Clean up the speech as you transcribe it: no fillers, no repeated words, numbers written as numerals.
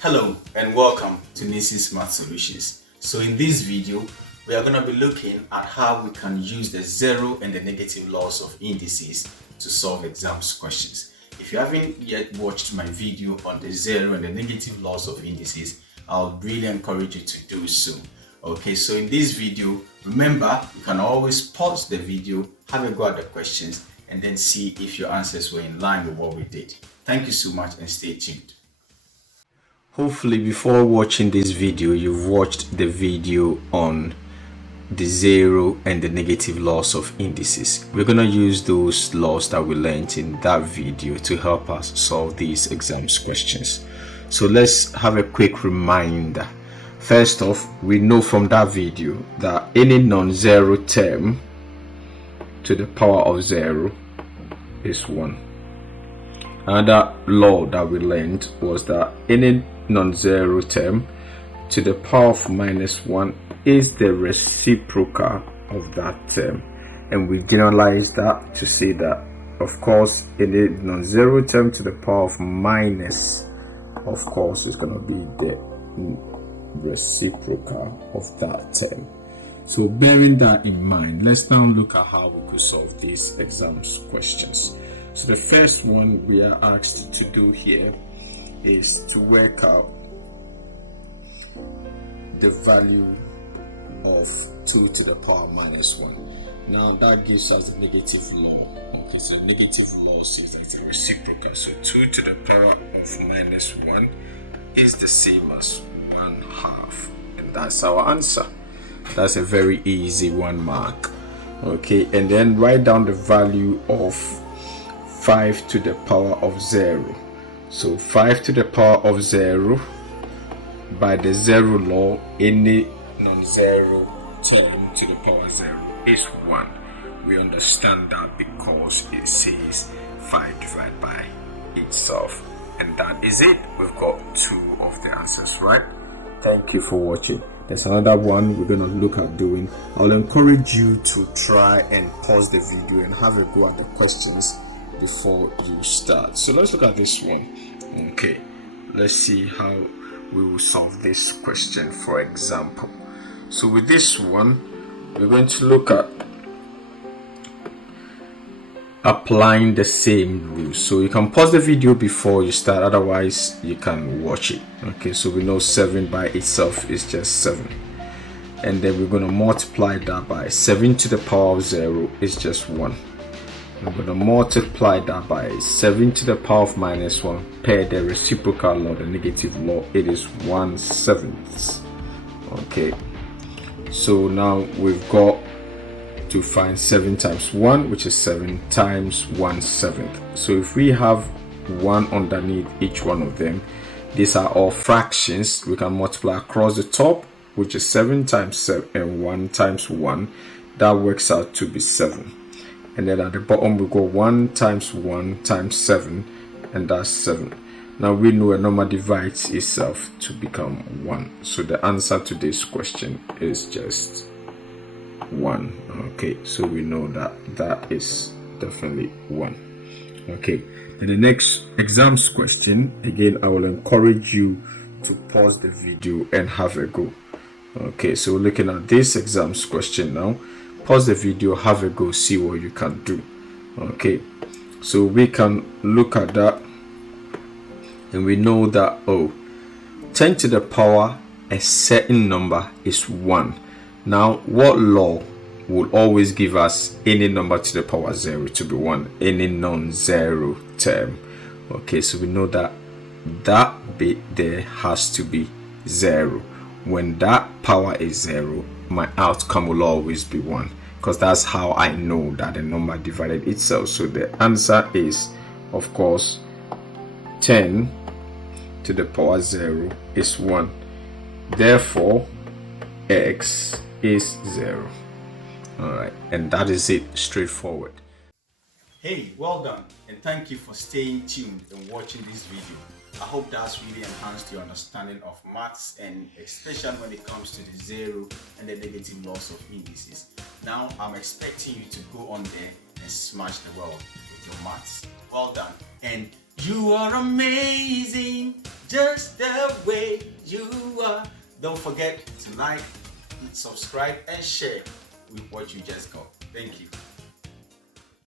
Hello and welcome to Ninson's Math Solutions. So in this video, we are going to be looking at how we can use the zero and the negative laws of indices to solve exams questions. If you haven't yet watched my video on the zero and the negative laws of indices, I'll really encourage you to do so. Okay, so in this video, remember, you can always pause the video, have a go at the questions, and then see if your answers were in line with what we did. Thank you so much and stay tuned. Hopefully before watching this video, you've watched the video on the zero and the negative laws of indices. We're going to use those laws that we learned in that video to help us solve these exams questions. So let's have a quick reminder. First off, we know from that video that any non-zero term to the power of 0 is 1. Another law that we learned was that any non-zero term to the power of -1 is the reciprocal of that term, and we generalize that to say that, of course, any non-zero term to the power of minus, of course, is going to be the reciprocal of that term. So bearing that in mind, let's now look at how we could solve these exams questions. So the first one we are asked to do here is to work out the value of 2 to the power -1. Now that gives us the negative law. Okay, so the negative law says that it's a reciprocal. So 2 to the power of -1 is the same as 1/2. And that's our answer. That's a very easy 1 mark. Okay, and then write down the value of 5 to the power of 0. So 5 to the power of 0, by the zero law, any non-zero term to the power 0 is 1. We understand that because it says 5 divided by itself. And that is it. We've got 2 of the answers, right? Thank you for watching. There's another one we're going to look at doing. I'll encourage you to try and pause the video and have a go at the questions before you start. So let's look at this one. Okay, let's see how we will solve this question, for example. So with this one, we're going to look at applying the same rules. So you can pause the video before you start, otherwise you can watch it. Okay, so we know 7 by itself is just 7, and then we're going to multiply that by 7 to the power of 0 is just 1. I'm going to multiply that by 7 to the power of -1 per the reciprocal law, the negative law. It is 1/7. Okay, so now we've got to find 7 times 1, which is 7 times 1/7. So if we have 1 underneath each one of them, these are all fractions. We can multiply across the top, which is 7 times 7 and 1 times 1. That works out to be 7. And then at the bottom we go 1 times 1 times 7, and that's 7. Now we know a number divides itself to become 1. So the answer to this question is just 1. Okay, so we know that that is definitely 1. Okay, then the next exams question, again, I will encourage you to pause the video and have a go. Okay, so looking at this exams question now, pause the video, have a go, see what you can do. Okay, so we can look at that, and we know that 10 to the power a certain number is 1. Now what law will always give us any number to the power 0 to be 1, any non-zero term? Okay, so we know that that bit there has to be 0. When that power is 0, my outcome will always be 1, because that's how I know that the number divided itself. So the answer is, of course, 10 to the power 0 is 1. Therefore, x is 0. Alright, and that is it, straightforward. Hey, well done, and thank you for staying tuned and watching this video. I hope that's really enhanced your understanding of maths, and especially when it comes to the zero and the negative laws of indices. Now I'm expecting you to go on there and smash the world with your maths. Well done, and you are amazing. just the way you are. Don't forget to like, subscribe, and share with what you just got. Thank you.